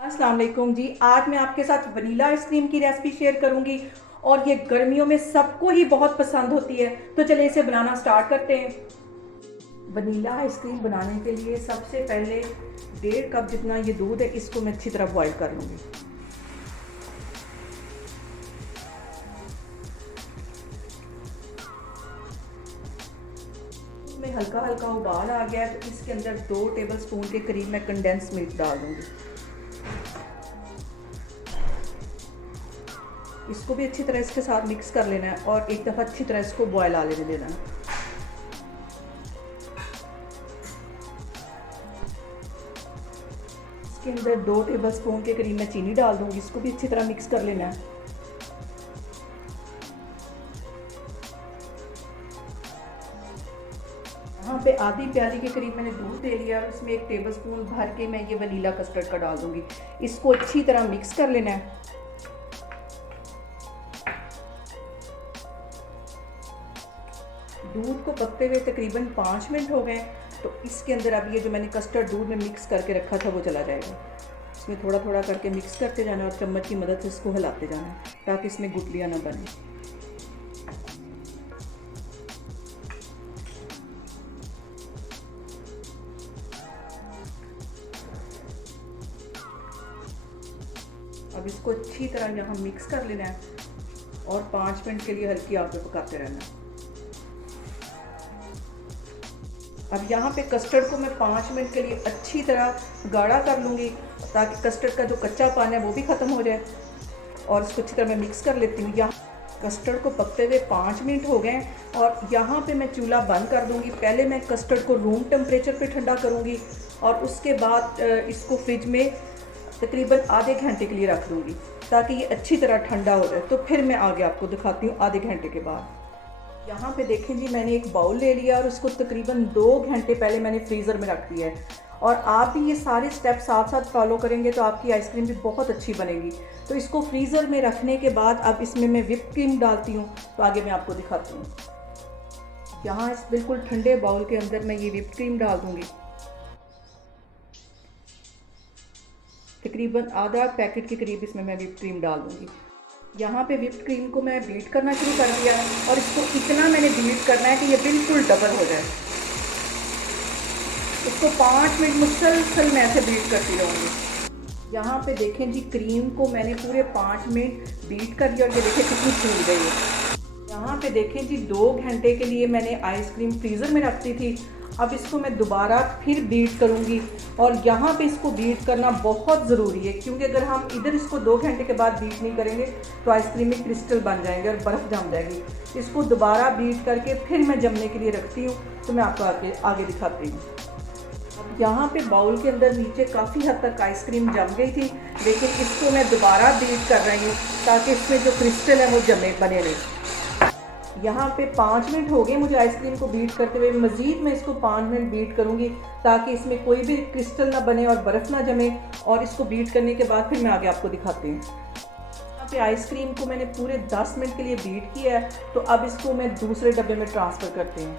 अस्सलाम वालेकुम जी। आज मैं आपके साथ वनीला आइसक्रीम की रेसिपी शेयर करूंगी और ये गर्मियों में सबको ही बहुत पसंद होती है। तो चलिए इसे बनाना स्टार्ट करते हैं। वनीला आइसक्रीम बनाने के लिए सबसे पहले 1.5 कप जितना ये दूध है, इसको मैं अच्छी तरह बॉईल कर लूँगी। इसमें हल्का हल्का उबाल आ गया है तो इसके अंदर 2 टेबल स्पून के करीब मैं कंडेंस मिल्क डाल दूँगी। इसको भी अच्छी तरह इसके साथ मिक्स कर लेना है और एक दफ़ा अच्छी तरह इसको बॉयल आ लेने देना है। इसके अंदर 2 टेबल स्पून के करीब मैं चीनी डाल दूंगी। इसको भी अच्छी तरह मिक्स कर लेना है। यहाँ पे आधी प्याली के करीब मैंने दूध ले लिया और उसमें 1 टेबल स्पून भर के मैं ये वनीला कस्टर्ड का डाल दूंगी। इसको अच्छी तरह मिक्स कर लेना है। दूध को पकते हुए तकरीबन 5 मिनट हो गए तो इसके अंदर अब ये जो मैंने कस्टर्ड दूध में मिक्स करके रखा था वो चला जाएगा। इसमें थोड़ा थोड़ा करके मिक्स करते जाना और चम्मच की मदद से इसको हिलाते जाना ताकि इसमें गुठलियाँ ना बने। अब इसको अच्छी तरह यहाँ मिक्स कर लेना है और 5 मिनट के लिए हल्की आंच पे पकाते रहना है। अब यहाँ पे कस्टर्ड को मैं 5 मिनट के लिए अच्छी तरह गाढ़ा कर लूँगी ताकि कस्टर्ड का जो कच्चा पानी है वो भी ख़त्म हो जाए। और इसको अच्छी तरह मैं मिक्स कर लेती हूँ। यहाँ कस्टर्ड को पकते हुए 5 मिनट हो गए और यहाँ पे मैं चूल्हा बंद कर दूँगी। पहले मैं कस्टर्ड को रूम टेम्परेचर पे ठंडा करूँगी और उसके बाद इसको फ्रिज में तकरीबन आधे घंटे के लिए रख दूँगी ताकि ये अच्छी तरह ठंडा हो जाए। तो फिर मैं आगे आपको दिखाती हूँ आधे घंटे के बाद। यहाँ पे देखें जी, मैंने एक बाउल ले लिया और उसको तकरीबन 2 घंटे पहले मैंने फ्रीज़र में रख दिया है। और आप भी ये सारे स्टेप साथ साथ फॉलो करेंगे तो आपकी आइसक्रीम भी बहुत अच्छी बनेगी। तो इसको फ्रीज़र में रखने के बाद अब इसमें मैं व्हिप क्रीम डालती हूँ। तो आगे मैं आपको दिखाती हूँ। यहाँ इस बिल्कुल ठंडे बाउल के अंदर मैं ये व्हिप क्रीम डाल दूँगी। तकरीबन आधा पैकेट के करीब इसमें मैं व्हिप क्रीम डाल दूँगी। यहाँ पे व्हिप क्रीम को मैं बीट करना शुरू कर दिया और इसको इतना मैंने बीट करना है कि ये बिल्कुल डबल हो जाए। इसको 5 मिनट मुसलसल मैं ऐसे बीट करती रहूँगी। यहाँ पे देखें जी, क्रीम को मैंने पूरे 5 मिनट बीट कर दिया और ये देखें कितनी फूल गई है। यहाँ पे देखें जी, 2 घंटे के लिए मैंने आइसक्रीम फ्रीज़र में रख दी थी। अब इसको मैं दोबारा फिर बीट करूँगी और यहाँ पे इसको बीट करना बहुत ज़रूरी है क्योंकि अगर हम इधर इसको 2 घंटे के बाद बीट नहीं करेंगे तो आइसक्रीम में क्रिस्टल बन जाएंगे और बर्फ़ जम जाएगी। इसको दोबारा बीट करके फिर मैं जमने के लिए रखती हूँ। तो मैं आपको आगे दिखाती हूँ। यहाँ पे बाउल के अंदर नीचे काफ़ी हद तक आइसक्रीम जम गई थी, लेकिन इसको मैं दोबारा बीट कर रही हूँ ताकि इसमें जो क्रिस्टल है वो बने रहे। यहाँ पे 5 मिनट हो गए मुझे आइसक्रीम को बीट करते हुए। मज़ीद मैं इसको 5 मिनट बीट करूँगी ताकि इसमें कोई भी क्रिस्टल ना बने और बर्फ़ ना जमे। और इसको बीट करने के बाद फिर मैं आगे आपको दिखाती हूँ। यहाँ पे आइसक्रीम को मैंने पूरे 10 मिनट के लिए बीट किया है। तो अब इसको मैं दूसरे डब्बे में ट्रांसफ़र करती हूँ।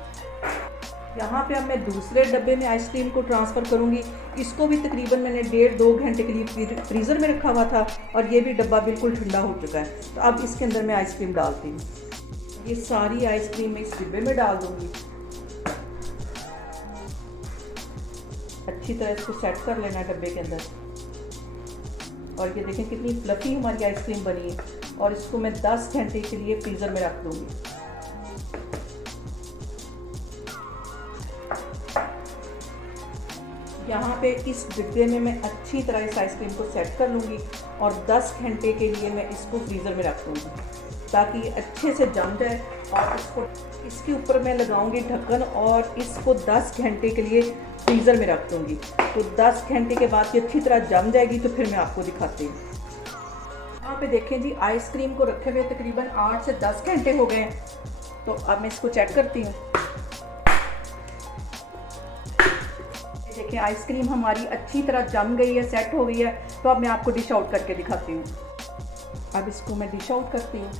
यहाँ पे अब मैं दूसरे डब्बे में आइसक्रीम को ट्रांसफ़र करूँगी। इसको भी तकरीबन मैंने 1.5-2 घंटे के लिए फ्रीज़र में रखा हुआ था और ये भी डब्बा बिल्कुल ठंडा हो चुका है। तो अब इसके अंदर मैं आइसक्रीम डालती हूँ। ये सारी आइसक्रीम मैं इस डिब्बे में डाल दूंगी। अच्छी तरह इसको सेट कर लेना है डब्बे के अंदर। और ये देखें कितनी फ्लफी हमारी आइसक्रीम बनी है। और इसको मैं 10 घंटे के लिए फ्रीज़र में रख दूंगी। यहाँ पे इस डिब्बे में मैं अच्छी तरह इस आइसक्रीम को सेट कर लूँगी और 10 घंटे के लिए मैं इसको फ्रीज़र में रख दूँगी ताकि ये अच्छे से जम जाए। और इसके ऊपर मैं लगाऊंगी ढक्कन और इसको 10 घंटे के लिए फ्रीज़र में रख दूँगी। तो 10 घंटे के बाद ये अच्छी तरह जम जाएगी तो फिर मैं आपको दिखाती हूँ। यहाँ पे देखें जी, आइसक्रीम को रखे हुए तकरीबन 8 से 10 घंटे हो गए हैं। तो अब मैं इसको चेक करती हूँ। देखिए आइसक्रीम हमारी अच्छी तरह जम गई है, सेट हो गई है। तो अब मैं आपको डिश आउट करके दिखाती हूँ। अब इसको मैं डिश आउट करती हूँ।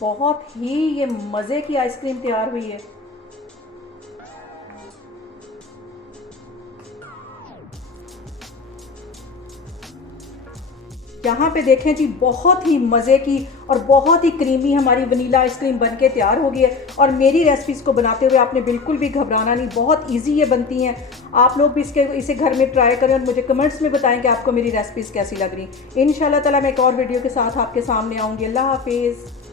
बहुत ही ये मज़े की आइसक्रीम तैयार हुई है। यहाँ पे देखें जी, बहुत ही मज़े की और बहुत ही क्रीमी हमारी वनीला आइसक्रीम बनके तैयार हो गई है। और मेरी रेसिपीज़ को बनाते हुए आपने बिल्कुल भी घबराना नहीं, बहुत इजी ये बनती हैं। आप लोग भी इसे घर में ट्राई करें और मुझे कमेंट्स में बताएं कि आपको मेरी रेसिपीज़ कैसी लग रही। इंशाल्लाह ताला मैं एक और वीडियो के साथ आपके सामने आऊँगी। अल्लाह हाफिज़।